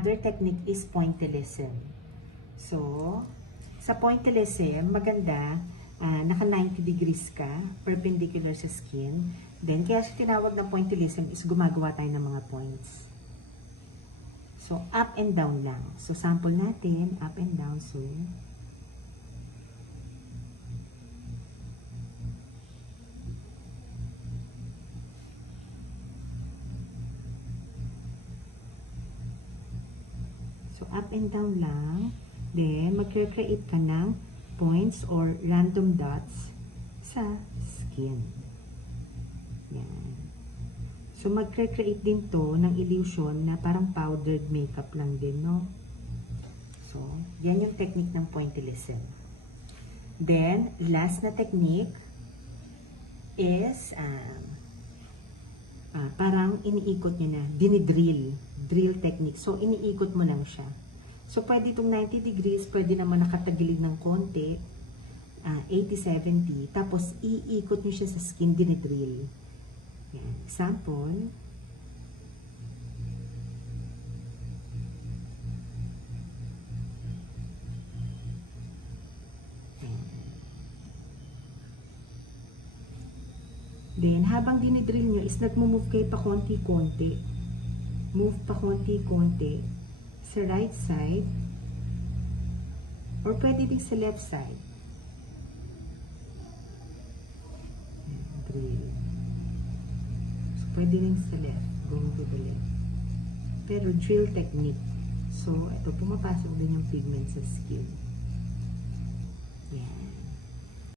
Another technique is pointillism. So, sa pointillism, maganda, naka 90 degrees ka, perpendicular sa skin. Then, kaya siya tinawag na pointillism is gumagawa tayo ng mga points. So, up and down lang. So, sample natin, up and down. So, up and down lang. Then, mag-create ka ng points or random dots sa skin. Yan. So, mag-create din to ng illusion na parang powdered makeup lang din, no? So, yan yung technique ng pointillism. Then, last na technique is parang iniikot nyo na, dinidrill. Drill technique. So, iniikot mo lang siya. So, pwede itong 90 degrees, pwede naman nakatagilid ng konti, 80-70, tapos iikot nyo siya sa skin, dinidrill. Yan. Example. Then, habang dinidrill nyo is nagmumove kayo pa konti-konti. Move pa konti-konti sa right side or pwede din sa left side. Drill. So, pwede din sa left. Going to the left. Pero drill technique. So, ito, pumapasok din yung pigment sa skin. Yan.